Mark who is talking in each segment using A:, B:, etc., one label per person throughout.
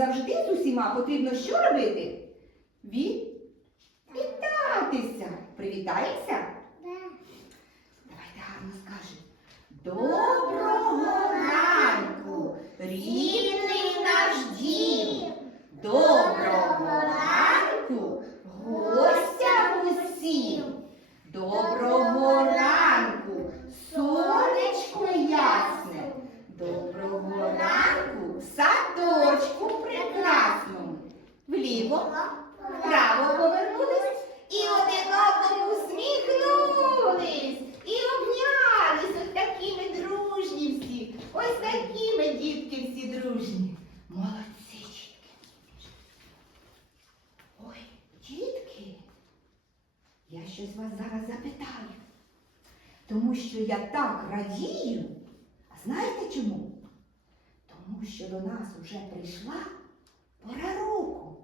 A: завжди з усіма потрібно що робити? Від... Вітатися. Привітаємося? Давайте гарно скажемо. Доброго ранку, рідний наш дім. Доброго ранку, гостям усім. Доброго ранку, сонечко ясне. Доброго ранку, садочку прекрасному. Вліво, вправо повернулись і один одному усміхнулись. І обнялись ось такими дружні всі. Ось такими дітки всі дружні. Молодці. Ой, дітки, я щось вас зараз запитаю. Тому що я так радію. А знаєте чому? Що до нас уже прийшла пора року.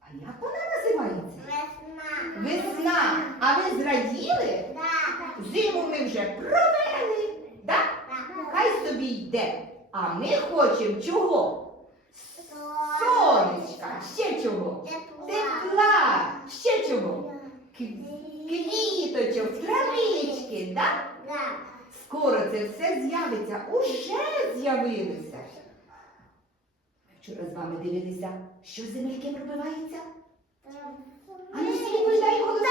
A: А як вона називається? Весна. Весна. А ви зраділи? Зиму ми вже провели. Да? Хай собі йде. А ми хочемо чого? Сонечка. Ще чого? Тепла. Ще чого? Квіточок, травички, да? Скоро це все з'явиться. Уже з'явилося. Вчора з вами дивилися, що земельки пробивається. А всі відповідають голосно.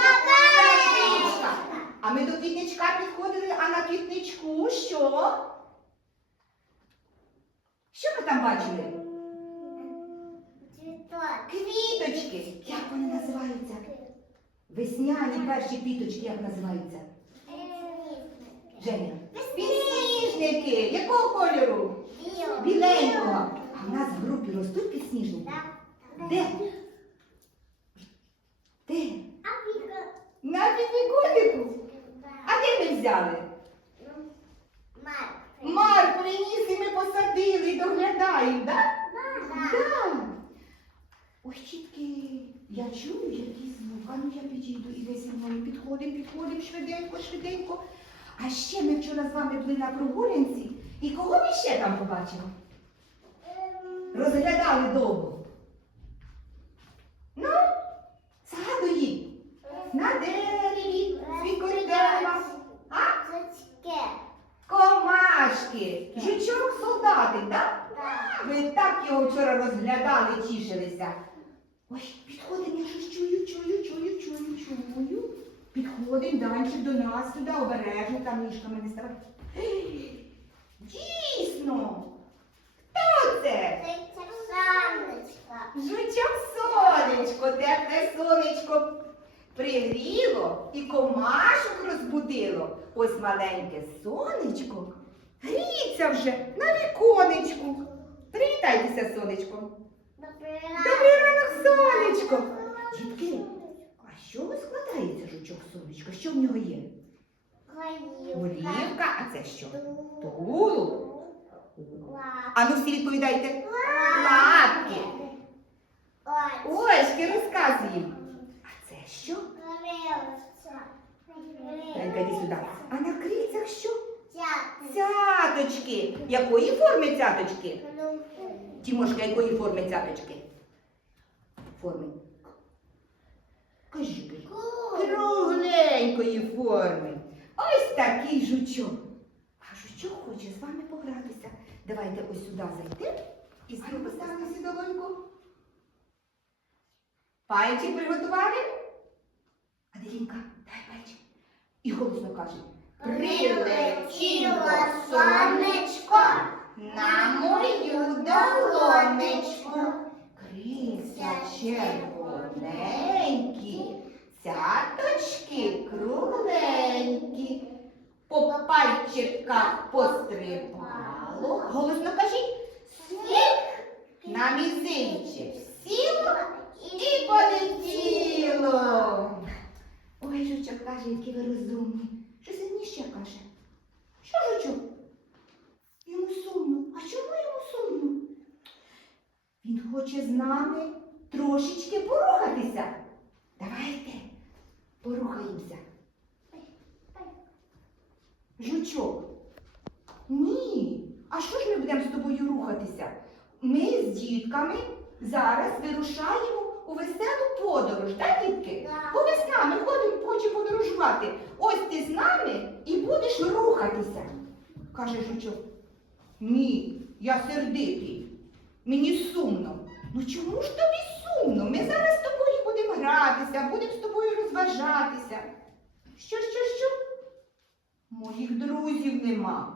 A: Квітничка. А ми до квітничка підходили, а на квітничку що? Що ми там бачили? Квіточки. Як вони називаються? Весняні перші квіточки, як називаються? Женя. Підсніжники. Якого кольору? Біленького. В нас в групі ростуть підсніжники. Де? Де? На підвіконнику. А де ми взяли? Марк приніс і ми посадили і доглядаємо, так? Так. Ой, чітки, я чую якийсь звук. А ну я підійду і ви зі мною підходимо, підходимо швиденько, швиденько. А ще ми вчора з вами були на прогулянці. І кого ми ще там побачили? Розглядали довго. Ну, згадуй. На дереві, свікорі дерева. А? Комашки. Жучок солдатик, так? Ви так його вчора розглядали, тішилися. Ой, підходимо, я щось чую, чую, чую, чую, чую. Підходимо далі до нас туди, обережно, там ніжками не ставай. Дійсно! Хто це? Жучок сонечко, тепле сонечко пригріло і комашок розбудило. Ось маленьке сонечко гріється вже на віконечку. Привітайтеся, сонечко. Добрий ранок, сонечко. Дітки, а що складається жучок сонечко? Що в нього є? Голівка, а це що? Тулуб. А ну всі відповідайте. Лапки. Очки, розказуємо. А це що? Ленка, йди сюди. А на крильцях що? Цяточки. Якої форми цяточки? Тімошка, якої форми цяточки? Форми. Кажи, кажи. Кругленької форми. Ось такий жучок. А жучок хоче з вами погратися. Давайте ось сюди зайдемо і знову поставимо сідолоньку. Пальчик приготували? Аделінка, дай пальчик. І голосно каже. Прилетіло сонечко на мою долонечку. Криця червоненькі, цяточки кругленькі. По пальчиках пострибало. Голосно кажіть. На мізинчик сіло і полетіло. Ой, жучок каже, які ви розумні. Щось він ще каже. Що жучок? Йому сумно. А чому йому сумно? Він хоче з нами трошечки порухатися. Давайте порухаємося. Жучок. Ні. А що ж ми будемо з тобою рухатися? ми з дітками зараз вирушаємо у веселу подорож, так, дітки? По веснам ми ходимо, хочемо подорожувати. Ось ти з нами і будеш рухатися. Каже жучок. Ні, я сердитий. Мені сумно. Ну чому ж тобі сумно? Ми зараз з тобою будемо гратися, будемо з тобою розважатися. Що, що, що? Моїх друзів нема.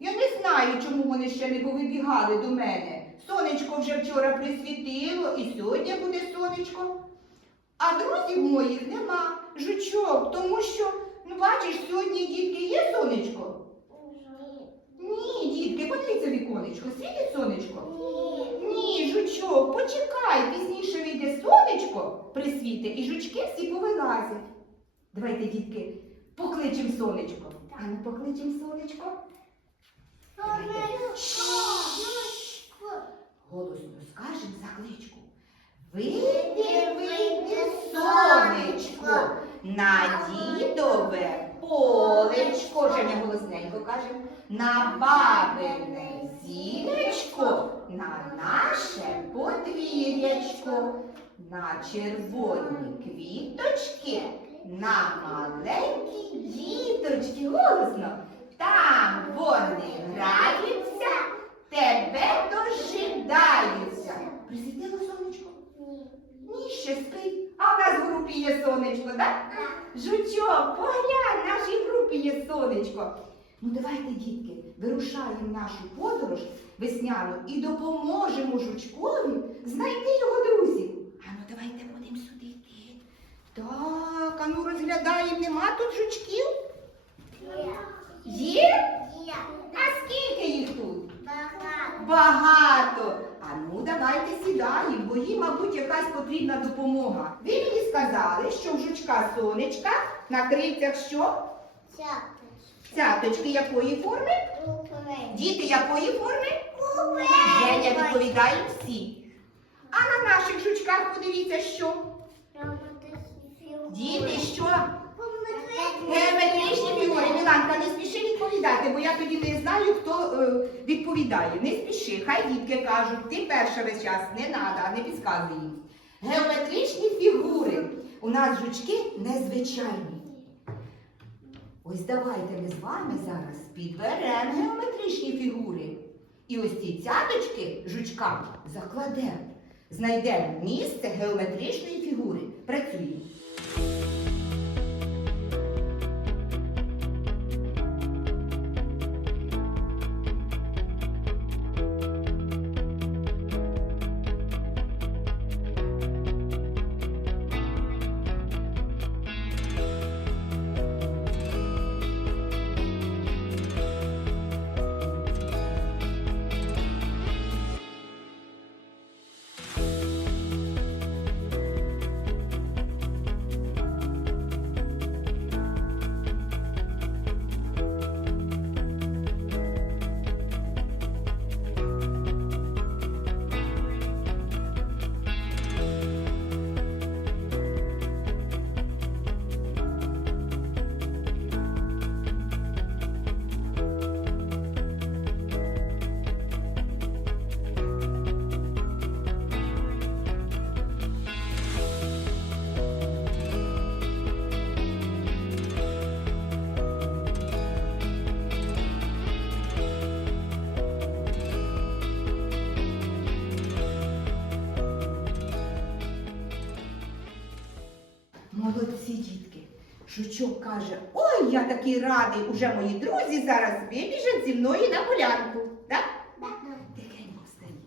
A: Я не знаю, чому вони ще не повибігали до мене. Сонечко вже вчора присвітило, і сьогодні буде сонечко. А друзів моїх нема, жучок, тому що, ну бачиш, сьогодні дітки є сонечко? Ні, дітки, подивіться віконечко, світить сонечко? Ні, жучок, почекай, пізніше вийде сонечко, присвіте, і жучки всі повилазять. Давайте, дітки, покличемо сонечко. А ну покличемо сонечко. Голосно скажемо закличку. Вийди, вийди, сонечко, на дідове полечко. Женя голосненько каже, на бабине зіночко, на наше подвір'ячко, на червоні квіточки, на маленькі діточки. Голосно. Там вони граються, тебе дожидаються. Присвітило сонечко? Ні, ще спить. А в нас в групі є сонечко, так? Жучок, поглянь, в нашій групі є сонечко. Ну давайте, дітки, вирушаємо в нашу подорож весняну і допоможемо жучкові знайти його друзів. А ну давайте будемо сюди йти. Так, а ну розглядаємо, нема тут жучків? Є? А скільки їх тут? Багато. А ну давайте сідаємо, бо їм, мабуть, якась потрібна допомога. Ви мені сказали, що в жучка сонечка на крильцях що? Цяточки якої форми? Діти якої форми? Женя відповідає всі. А на наших жучках подивіться, що? Діти, що? Геометричні фігури. Міланка, не спіши відповідати, бо я тоді не знаю, хто е, відповідає. Не спіши, хай дітки кажуть, ти перша весь час, не треба, не підказуй їм. Геометричні фігури. У нас жучки незвичайні. Ось давайте ми з вами зараз підберемо геометричні фігури. І ось ці цяточки жучкам закладемо. Знайдемо місце геометричної фігури. Працюємо. Молодці дітки. Жучок каже, ой, я такий радий, уже мої друзі зараз вибіжать зі мною на полянку. Так? Тихенько встаємо.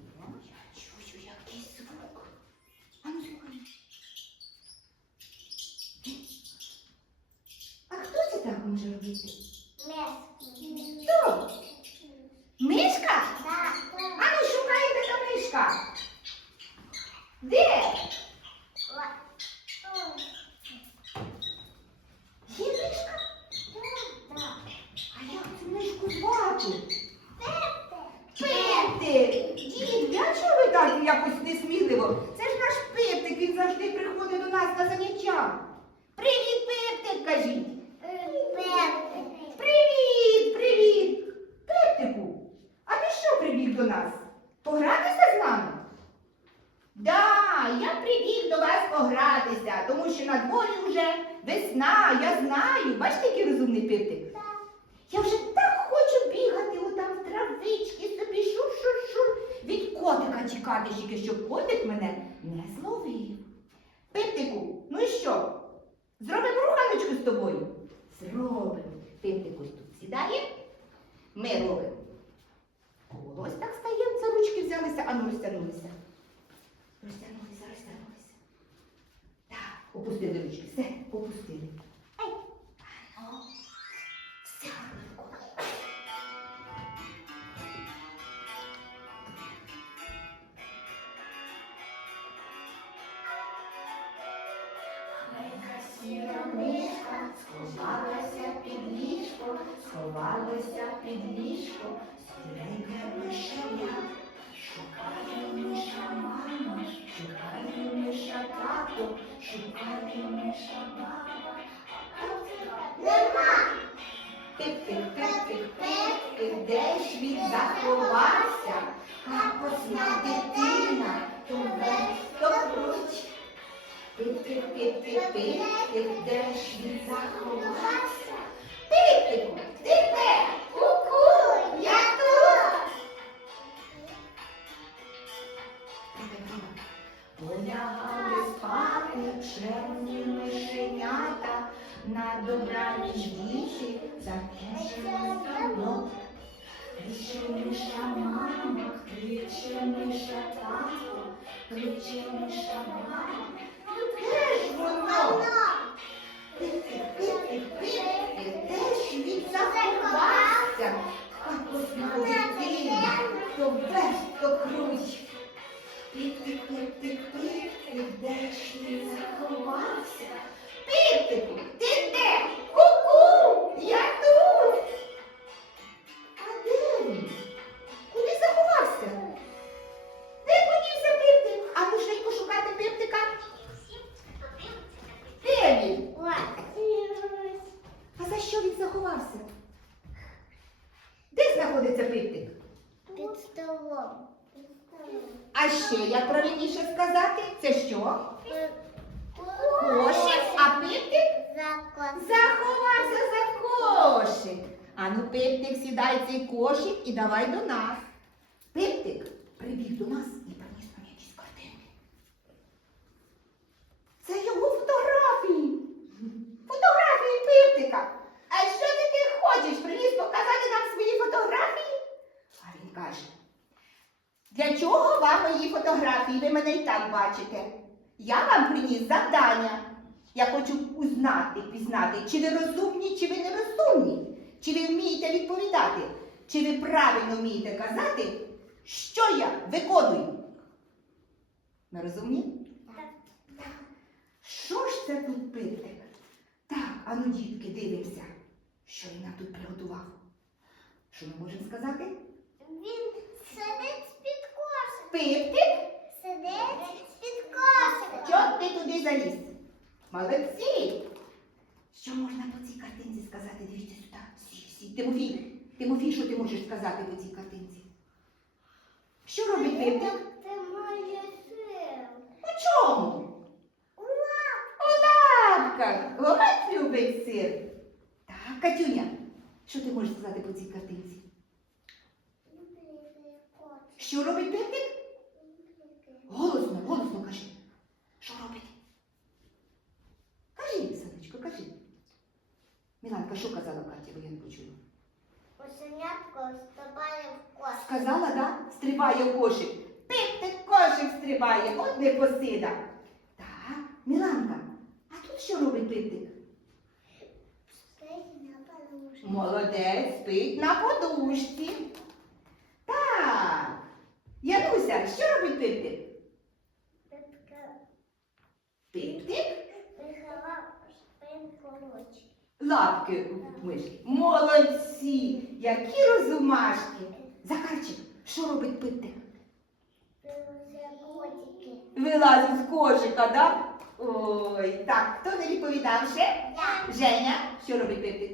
A: Я чую якийсь звук. А ну слухай. А хто це так може робити? Хто? Мишка? А ну шукаєте та мишка. Де? Є мишка? А як цю мишку звати? Пептик! Дітки, а чого ви так якось несміливо? Це ж наш Пептик, він завжди приходить до нас на заняття. Привіт, Пептик, кажіть. Привіт, привіт. Пептику, а ти що прибіг до нас? Погратися з я прибіг до вас погратися, тому що на дворі вже весна, я знаю. Бачите, який розумний пиптик? Я вже так хочу бігати отам в травички собі, шур-шур-шур. Від котика тікати, тільки щоб котик мене не зловив. Пиптику, ну і що? Зробимо руханочку з тобою? Зробимо. Пиптик ось тут сідає. Ми робимо. Ось так стаємо, за ручки взялися, а ну. Розтягнулися, розтягнулися. Опустили ручки. Все, опустили. Ай. Ану. Все гарненько.
B: Сіра мишка сховалася під ліжко, сховалася під ліжко, сіреньке мишеня. Шукає миша мама, шукає миша тато, шукає миша баба. Нема!
A: Пик-пик, де ж він заховався? Капосна дитина, то весь, то круть. Пик-пик, пик-пик, пик-пик, де ж він заховався? Пик-пику, ти де? Ку-ку, я
B: Полягали спати чемні мишенята, на добраніч діти закінчилось давно. Криче миша мама, криче миша тато, криче миша мама.
A: Де ж воно? Пик-пик, пик-пик, пик-пик, де ж він заховався? Капосна дитина, то весь, то круть. Пик-пик-пик-пик-пик, де ж він заховався? Пик-пику, ти де? Ку-ку, я до нас. Пиптик прибіг до нас і приніс нам якісь картинки. Це його фотографії. Фотографії пиптика. А що ти, ти хочеш? Приніс показати нам свої фотографії? А він каже. Для чого вам мої фотографії? Ви мене і так бачите. Я вам приніс завдання. Я хочу узнати, пізнати, чи ви розумні, чи ви нерозумні, чи ви вмієте відповідати, чи ви правильно вмієте казати, що я виконую. Ми розумні? Що ж це тут пиптик? Так, ану, дітки, дивимося, що він нам тут приготував. Що ми можемо сказати?
B: Він сидить з-під кошика.
A: Пиптик,
B: Сидить з-під кошика.
A: що ти туди заліз? Молодці! Що можна по цій картинці сказати? Дивіться сюди. Всі, всі. Тимофій, Тимофій, що ти можеш сказати по цій картинці? Що робить пиптик?
B: Ти моє сил.
A: У чому?
B: Ура!
A: У лапках. Ось любить сир. Так, Катюня, що ти можеш сказати по цій картинці? Що робить пиптик? Голосно, голосно кажи. Що робить? Кажи, синочко, кажи. Міланка, що казала Катя, бо я не почула?
B: Осенятко вступає в кошик.
A: Сказала, да? Стрибає в кошик. Пиптик кошик стрибає, от не посида. Так, Міланка, а тут що робить пиптик?
B: Стоїть на подушці.
A: Молодець, спить на подушці. Так. Януся, що робить пиптик?
B: Петка
A: Пиптик
B: виховав спинку ручки.
A: Лапки мишки. Молодці, які розумашки. Захарчик, що робить
B: котики.
A: Вилазить з кошика, да? Ой, так, хто не відповідав ще?
B: Я.
A: Женя, що робить пиптик?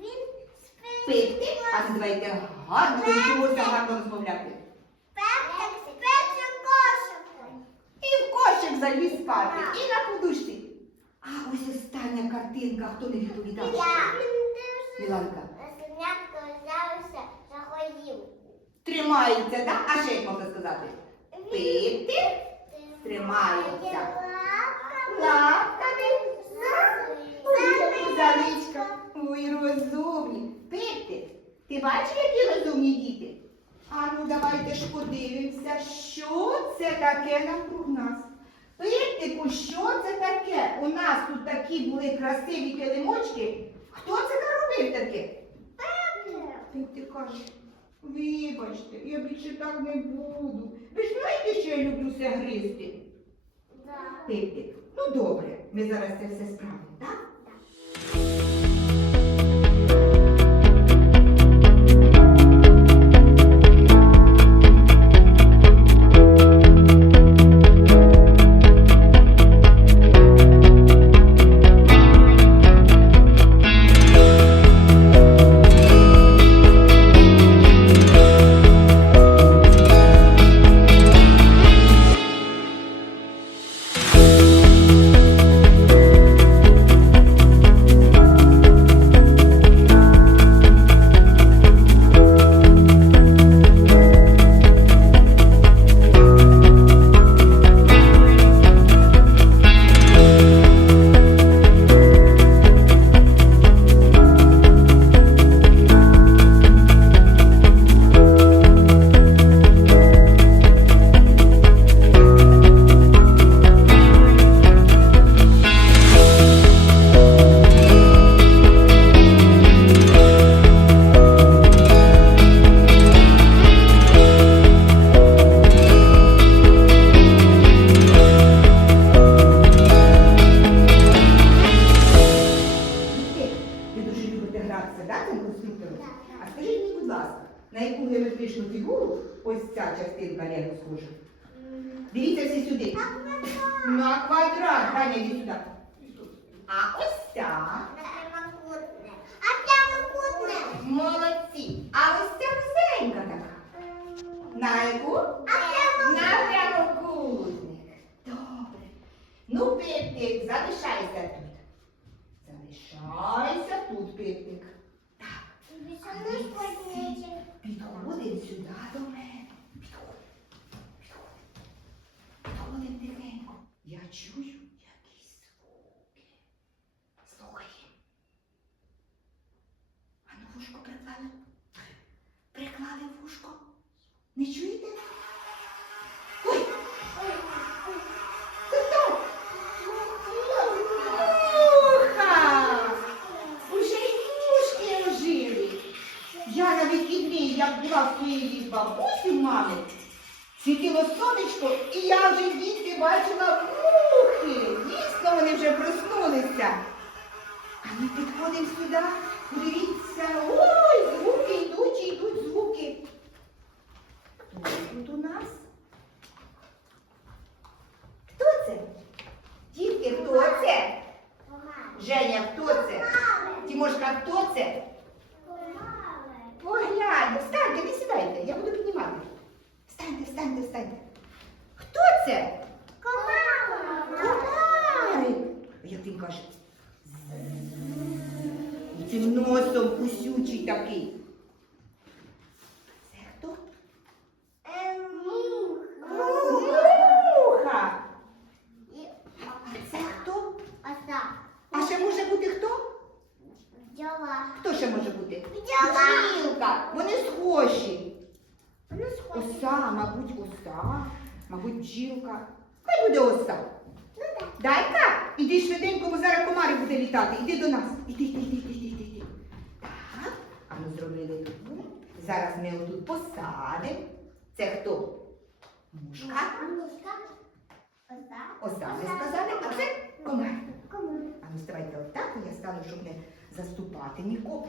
B: Він спить.
A: Пиптик, а називайте гарно, чомуся гарно розмовляти.
B: Петик спить у кошику.
A: І в взагалі спати. І на подушці. А ось остання картинка, хто не відповідав? Міланка.
B: Свинятко взявся за ходілку.
A: Тримається, так? А ще як можна сказати? Пити Тримається. лапками за личка. Ой, розумні. Пити, ти бачиш, які розумні діти? А ну давайте ж подивимося, що це таке навкруг нас. Питику, що це таке? У нас тут такі були красиві килимочки. Хто це наробив таке? Ти каже, вибачте, я більше так не буду. Ви ж знаєте, що я люблю все гризти? Пипик, ну добре, ми зараз це все справимо, так? Таня, іди сюди. А ось ця.
B: А прямокутне?
A: Молодці. А ось ця веселенька така. На яку?
B: А
A: На прямокутник. Добре. Ну, пипник, залишайся тут. Залишайся тут, пипник. Так. Підходимо сюди до мене. Підходимо. Підходимо. Підходимо тихенько. Я чую якісь звуки. Слухаємо. А ну вушко приклали. Приклали вушко. Не чуєте? Ой! Хто? Уже й мушки ожили. Я на вихідні, як була в своїй бабусі мами, світило сонечко, і я вже дітки бачила мухи. Дійсно, вони вже проснулися. А ми підходимо сюди, дивіться, ой, звуки йдуть, і йдуть звуки. Хто тут у нас? Хто це? Дітки, хто це? Женя, хто це? Тимошка, хто це? Погляньте, встаньте, не сідайте, я буду піднімати. Встаньте, встаньте, встаньте. Хто це? Комарик. Як він каже? І Цим носом кусючий такий. Це хто? Муха. А це хто? А ще може бути хто? Хто ще може бути? Бджілка. Вони схожі. Оса, мабуть, оса, мабуть, бджілка. Хай буде оса. Дайка, іди швиденько, бо зараз комарик буде літати. Іди до нас. Іди, іди, іди, іди, іди, іди. Так, а ми зробили тут. Зараз ми отут посадимо. Це хто? Мушка. Оса, ми сказали, а це комар. А ну ставайте отак, я стану, щоб не заступати нікого.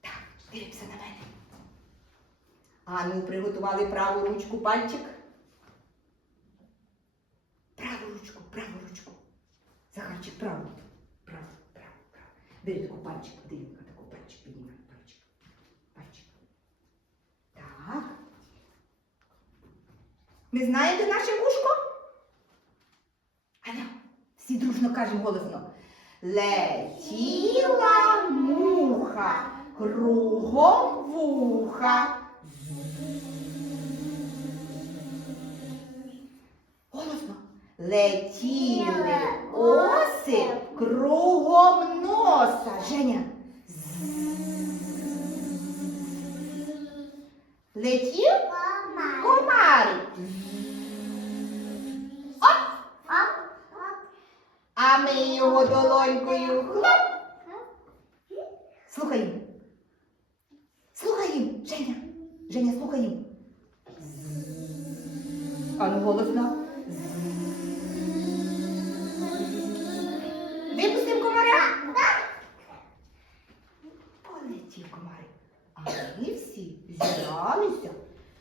A: Так, дивимося на мене. А ну, приготували праву ручку, пальчик. Праву ручку, праву ручку. Захарчик, праву. Праву, праву, праву. Таку пальчик, дивінка, таку пальчик, пальчик. Пальчик. Так. Не знаєте наше вушко? Аня, всі дружно кажемо голосно. Летіла муха, кругом вуха. Голосно. Летіли оси кругом носа. Женя. Летів
B: Мама.
A: Ми його долонькою хлоп. Слухаємо. Слухаємо, Женя. Женя, слухаємо. А ну голосно. Випустимо комаря. Полетів комарик. А ми всі зібралися,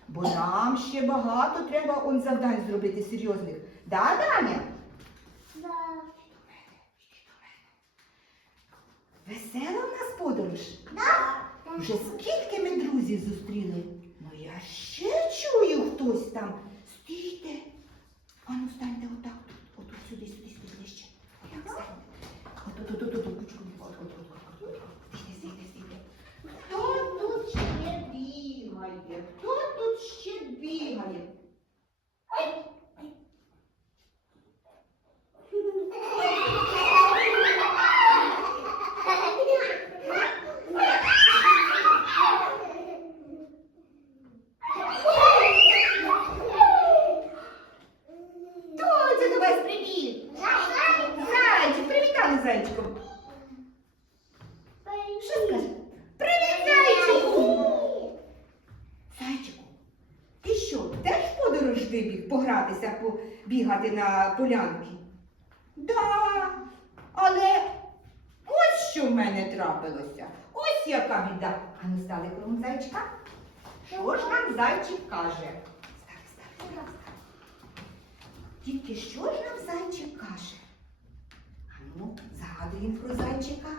A: бо нам ще багато треба он завдань зробити серйозних. Да, Даня?
B: Да.
A: Весела в нас подорож.
B: Да.
A: Вже скільки ми друзів зустріли? Ну я ще чую хтось там. Стійте. Ану, станьте отак. Отут сюди, сюди, сюди ближче. Отак станьте. Отут, отут, отут, кучку. От, от, от, от, от. Стійте, стійте, стійте. Хто тут ще бігає? Хто тут ще бігає? Хто це до вас привіт? Зайчик, привітали зайчиком. Що скаже? Привіт, зайчику! Зайчику, ти що, теж в подорож вибіг погратися, побігати на полянки? Да, але ось що в мене трапилося. Ось яка біда. А ну стали кругом зайчика. Що ж нам зайчик каже? Стали, стали, стали. Тільки що ж нам зайчик каже? А ну, згадуємо про зайчика.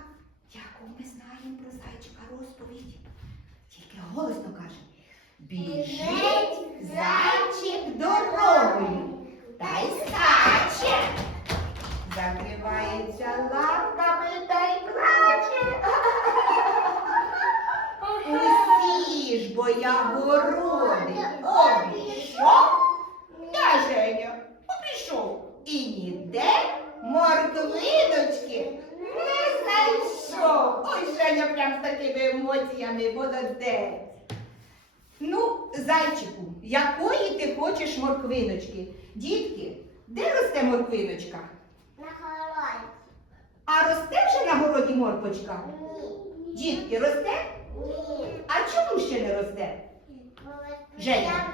A: Яку ми знаємо про зайчика розповідь? Тільки голосно каже. Біжить зайчик дорогою, та й скаче. Закривається лапками та й плаче. Усі ж бо я городи обійшов. Да, Женя, обійшов. І ніде морквиночки не знайшов. Ой, Женя прям з такими емоціями молодець. Ну, зайчику, якої ти хочеш морквиночки? Дітки, де росте морквиночка?
B: На городі.
A: А росте вже на городі морквочка?
B: Ні.
A: Дітки, росте?
B: Ні.
A: А чому ще не росте? Женя.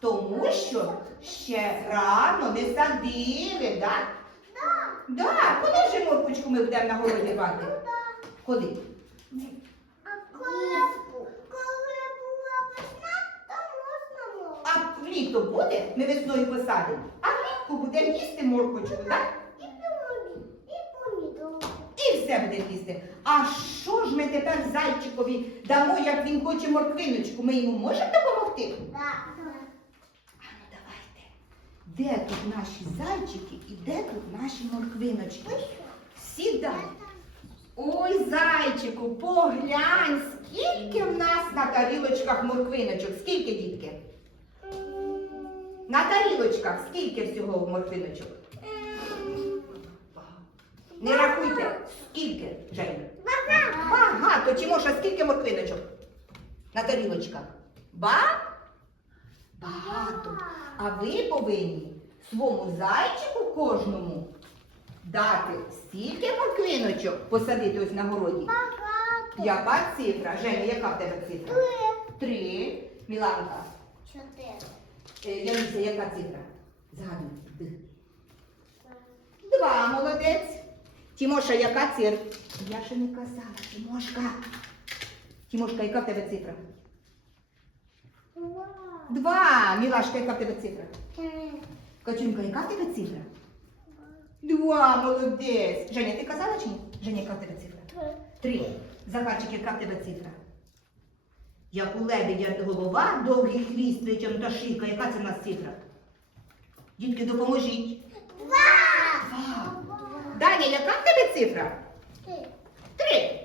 A: Тому що ще рано не садили, так?
B: Да.
A: Да, коли вже морквочку ми будемо на городі рвати?
B: Ну.
A: Коли?
B: А коли була весна, то можна було.
A: А літо буде, ми весною посадимо. А влітку будемо їсти морквочку, так?
B: І помідор, і помідор.
A: І все буде їсти. А що ж ми тепер зайчикові дамо, як він хоче морквиночку? Ми йому можемо допомогти? Ну давайте. Де тут наші зайчики і де тут наші морквиночки? Сідай. Ой, зайчику, поглянь, скільки в нас на тарілочках морквиночок. Скільки, дітки? На тарілочках скільки всього морквиночок? Не рахуйте. Скільки, Женя? Багато. Тімоша, скільки морквиночок? На тарілочках? Ба? Багато. А ви повинні своєму зайчику кожному дати стільки морквиночок посадити ось на городі.
B: Багато.
A: Яка цифра? Женя, яка в тебе цифра?
B: Три.
A: Три. Міланка.
B: Чотири.
A: Е, Яніся, яка цифра? Згадуй. Д. Два, молодець. Тімоша, яка цифра? Я ще не казала, Тімошка. Тімошка, яка в тебе цифра?
B: Два.
A: Два. Мілашка, яка в тебе цифра?
B: Три.
A: Катюнька, яка в тебе цифра? Два, молодець. Женя, ти казала чи ні? Женя, яка в тебе цифра?
B: Три.
A: Три. Захарчик, яка в тебе цифра? Як у лебедя голова, довгий хвіст, причому та шийка, яка це в нас цифра? Дітки, допоможіть.
B: Два.
A: Два. Даня, яка в тебе цифра?
B: Три.
A: Три.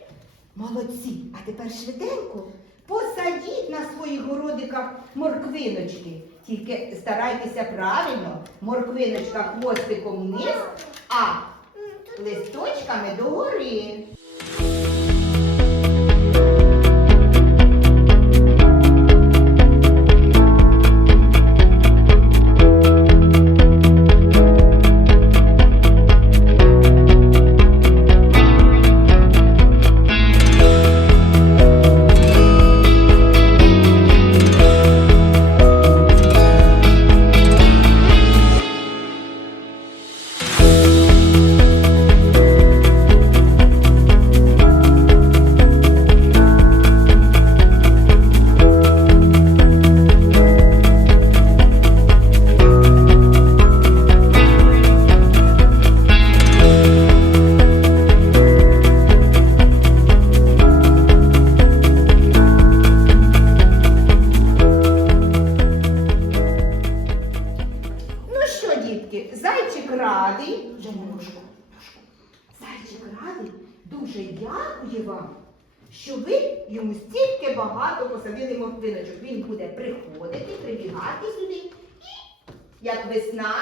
A: Молодці. А тепер швиденько посадіть на своїх городиках морквиночки. Тільки старайтеся правильно, морквиночка хвостиком вниз, а листочками догори.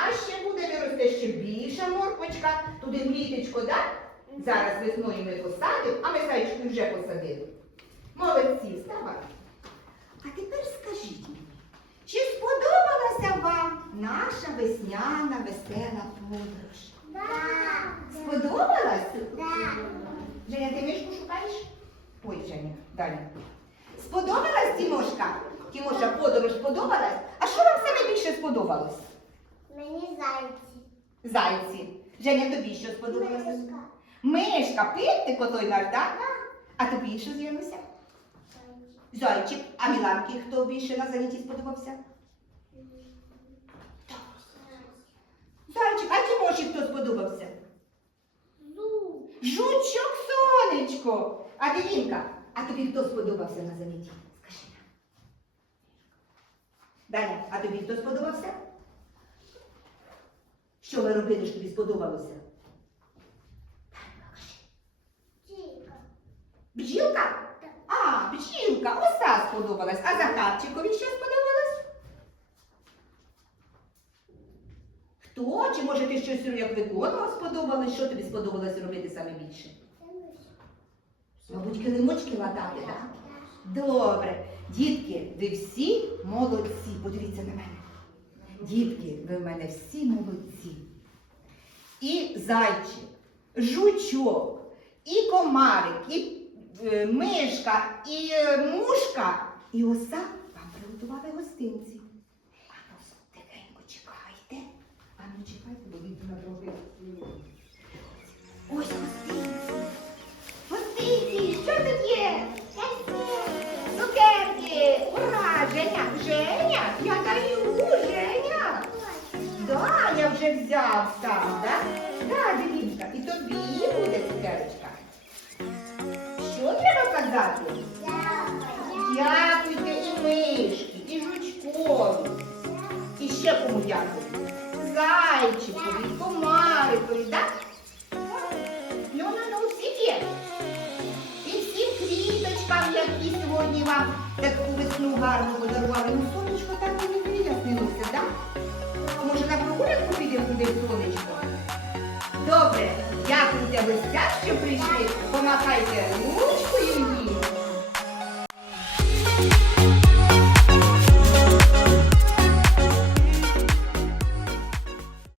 A: Весна ще буде, виросте ще більша морквочка, туди в літочко, да? Зараз весною ми посадимо, а ми зайчики вже посадили. Молодці, вставай. А тепер скажіть мені, чи сподобалася вам наша весняна весела подорож?
B: Да.
A: Сподобалась?
B: Да.
A: Женя, ти мішку шукаєш? Ой, Женя, далі. Сподобалась Тімошка? Тімоша, подорож сподобалась? А що вам саме більше сподобалось?
B: Мені зайці.
A: Зайці. Женя, тобі що сподобалося?
B: Мишка.
A: Мишка, пиптик отой наш, так? А тобі що з'явилося?
B: Зайчик.
A: А Міланки хто більше на занятті сподобався? Зайчик, а Тімоші хто сподобався? Жучок сонечко. А Девінка, а тобі хто сподобався на занятті? Скажи нам. Даня, а тобі хто сподобався? Що ви робили, що тобі сподобалося? Бджілка? А, бджілка, оса сподобалась. А Захарчикові що сподобалось? Хто? Чи може ти щось як виконував сподобалось? Що тобі сподобалось робити саме більше? Мабуть, килимочки латати, так? Добре. Дітки, ви всі молодці. Подивіться на мене. Дітки, ви в мене всі молодці. І зайчик, жучок, і комарик, і е, мишка, і е, мушка, і оса вам приготували гостинці. А ну, тихенько чекайте. А ну чекайте, бо він на другий. Ось взяв сам, да? Да, дивіться, і тобі буде цукерочка. Що треба казати?